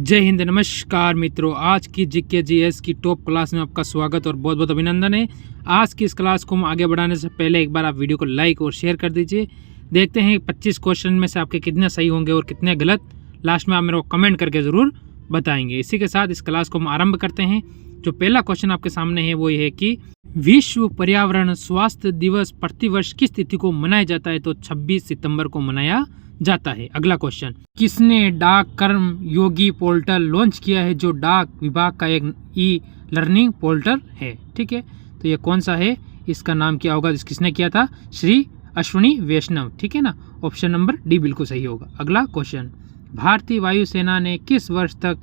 जय हिंद। नमस्कार मित्रों, आज की जीके जीएस की टॉप क्लास में आपका स्वागत और बहुत बहुत अभिनंदन है। आज की इस क्लास को हम आगे बढ़ाने से पहले एक बार आप वीडियो को लाइक और शेयर कर दीजिए। देखते हैं 25 क्वेश्चन में से आपके कितने सही होंगे और कितने गलत। लास्ट में आप मेरे को कमेंट करके ज़रूर बताएंगे। इसी के साथ इस क्लास को हम आरंभ करते हैं। जो पहला क्वेश्चन आपके सामने है वो ये है कि विश्व पर्यावरण स्वास्थ्य दिवस प्रतिवर्ष किस तिथि को मनाया जाता है? तो 26 सितंबर को मनाया जाता है। अगला क्वेश्चन, किसने डाक कर्म योगी पोर्टल लॉन्च किया है? जो डाक विभाग का एक ई लर्निंग पोर्टल है। ठीक है, तो ये कौन सा है? इसका नाम क्या होगा? किसने किया था? श्री अश्विनी वैष्णव। ठीक है ना, ऑप्शन नंबर डी बिल्कुल सही होगा। अगला क्वेश्चन, भारतीय वायुसेना ने किस वर्ष तक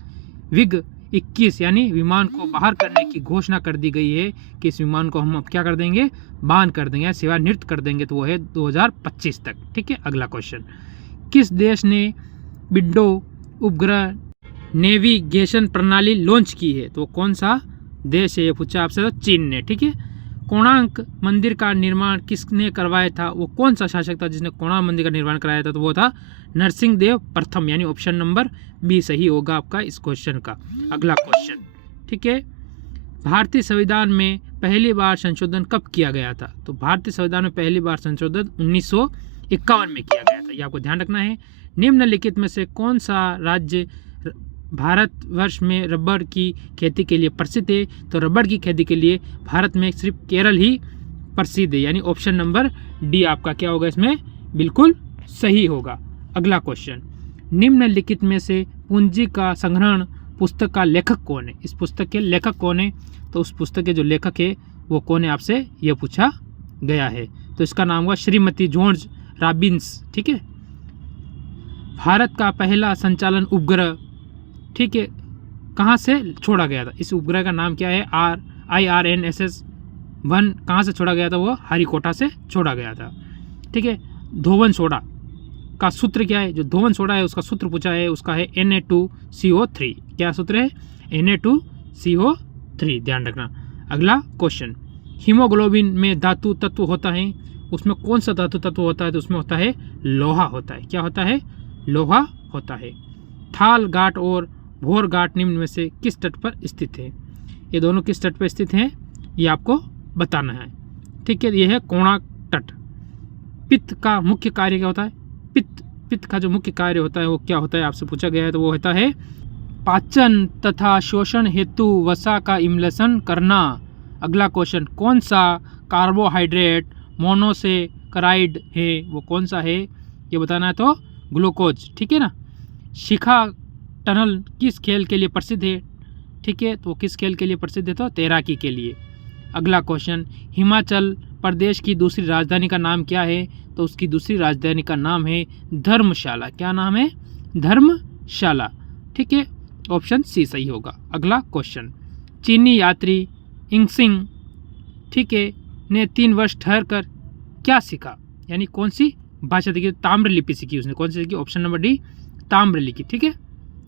विग 21 यानी विमान को बाहर करने की घोषणा कर दी गई है कि इस विमान को हम अब क्या कर देंगे? बान कर देंगे, सेवा निवृत्त कर देंगे। तो वो है 2025 तक। ठीक है, अगला क्वेश्चन, किस देश ने विंडो उपग्रह नेविगेशन प्रणाली लॉन्च की है? तो कौन सा देश है? ये पूछा आपसे, तो चीन ने। ठीक है, कोणार्क मंदिर का निर्माण किसने करवाया था? वो कौन सा शासक था जिसने कोणार्क मंदिर का निर्माण कराया था? तो वो था नरसिंहदेव प्रथम, यानी ऑप्शन नंबर बी सही होगा आपका इस क्वेश्चन का। अगला क्वेश्चन, ठीक है, भारतीय संविधान में पहली बार संशोधन कब किया गया था? तो भारतीय संविधान में पहली बार संशोधन 1951 में किया गया था। ये आपको ध्यान रखना है। निम्नलिखित में से कौन सा राज्य भारतवर्ष में रबर की खेती के लिए प्रसिद्ध है? तो रबर की खेती के लिए भारत में सिर्फ केरल ही प्रसिद्ध है, यानी ऑप्शन नंबर डी आपका क्या होगा इसमें? बिल्कुल सही होगा। अगला क्वेश्चन, निम्नलिखित में से पूंजी का संग्रहण पुस्तक का लेखक कौन है? इस पुस्तक के लेखक कौन है? तो उस पुस्तक के जो लेखक है वो कौन है, आपसे यह पूछा गया है। तो इसका नाम हुआ श्रीमती जॉर्ज रॉबिन्स। ठीक है, भारत का पहला संचालन उपग्रह, ठीक है, कहाँ से छोड़ा गया था? इस उपग्रह का नाम क्या है? IRNSS-1 कहाँ से छोड़ा गया था? वो हरिकोटा से छोड़ा गया था। ठीक है, धोवन सोडा का सूत्र क्या है? जो धोवन सोडा है उसका सूत्र पूछा है, उसका है Na2CO3। क्या सूत्र है? Na2CO3, ध्यान रखना। अगला क्वेश्चन, हीमोग्लोबिन में धातु तत्व होता है, उसमें कौन सा धातु तत्व होता है? तो उसमें होता है लोहा होता है। क्या होता है? लोहा होता है। थाल घाट और भोर घाट निम्न में से किस तट पर स्थित है? ये दोनों किस तट पर स्थित हैं ये आपको बताना है। ठीक है, ये है कोणार्क तट। पित्त का मुख्य कार्य क्या होता है? पित्त का जो मुख्य कार्य होता है वो क्या होता है आपसे पूछा गया है, तो वो होता है पाचन तथा शोषण हेतु वसा का इम्लसन करना। अगला क्वेश्चन, कौन सा कार्बोहाइड्रेट मोनोसेकराइड है? वो कौन सा है ये बताना है, तो ग्लूकोज। ठीक है ना। शिखा टनल किस खेल के लिए प्रसिद्ध है? ठीक है, तो किस खेल के लिए प्रसिद्ध है? तो तैराकी के लिए। अगला क्वेश्चन, हिमाचल प्रदेश की दूसरी राजधानी का नाम क्या है? तो उसकी दूसरी राजधानी का नाम है धर्मशाला। क्या नाम है? धर्मशाला। ठीक है, ऑप्शन सी सही होगा। अगला क्वेश्चन, चीनी यात्री इंगसिंग, ठीक है, ने 3 वर्ष ठहर कर क्या सीखा? यानी कौन सी भाषा सीखी? ताम्र लिपि सीखी उसने। कौन सी सीखी? ऑप्शन नंबर डी ताम्र लिपि। ठीक है,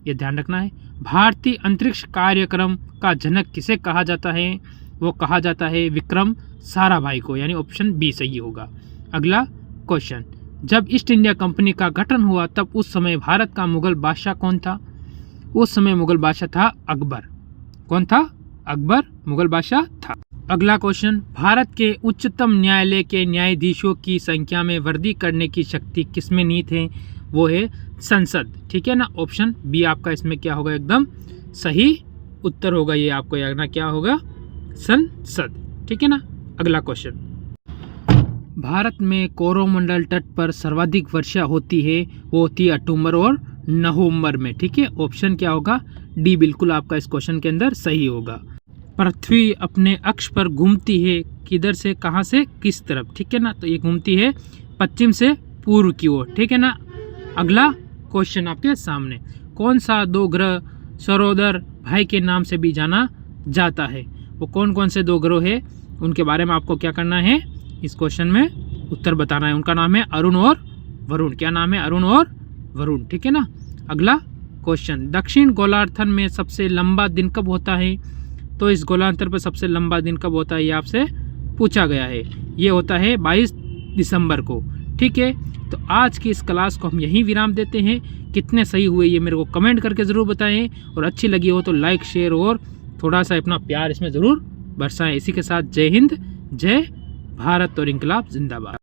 ये ध्यान रखना है। भारतीय अंतरिक्ष कार्यक्रम का जनक किसे कहा जाता है? वो कहा जाता है विक्रम साराभाई को, यानी ऑप्शन बी सही होगा। अगला क्वेश्चन, जब ईस्ट इंडिया कंपनी का गठन हुआ तब उस समय भारत का मुगल बादशाह कौन था? उस समय मुगल बादशाह था अकबर। कौन था? अकबर मुगल बादशाह था। अगला क्वेश्चन, भारत के उच्चतम न्यायालय के न्यायाधीशों की संख्या में वृद्धि करने की शक्ति किसमें निहित है? वो है संसद। ठीक है ना, ऑप्शन बी आपका इसमें क्या होगा? एकदम सही उत्तर होगा। ये आपको याद रखना, क्या होगा? संसद। ठीक है ना। अगला क्वेश्चन, भारत में कोरोमंडल तट पर सर्वाधिक वर्षा होती है, वो होती है अक्टूबर और नवंबर में। ठीक है, ऑप्शन क्या होगा? डी बिल्कुल आपका इस क्वेश्चन के अंदर सही होगा। पृथ्वी अपने अक्ष पर घूमती है किधर से, कहाँ से, किस तरफ? ठीक है ना, तो ये घूमती है पश्चिम से पूर्व की ओर। ठीक है ना। अगला क्वेश्चन आपके सामने, कौन सा 2 ग्रह सरोदर भाई के नाम से भी जाना जाता है? वो कौन कौन से 2 ग्रह है उनके बारे में आपको क्या करना है? इस क्वेश्चन में उत्तर बताना है। उनका नाम है अरुण और वरुण। क्या नाम है? अरुण और वरुण। ठीक है ना। अगला क्वेश्चन, दक्षिण गोलार्ध में सबसे लंबा दिन कब होता है? तो इस गोलार्ध पर सबसे लंबा दिन कब होता है ये आपसे पूछा गया है। ये होता है 22 दिसंबर को। ठीक है, तो आज की इस क्लास को हम यहीं विराम देते हैं। कितने सही हुए ये मेरे को कमेंट करके ज़रूर बताएं, और अच्छी लगी हो तो लाइक शेयर और थोड़ा सा अपना प्यार इसमें ज़रूर बरसाएं। इसी के साथ जय हिंद, जय भारत और इंकलाब जिंदाबाद।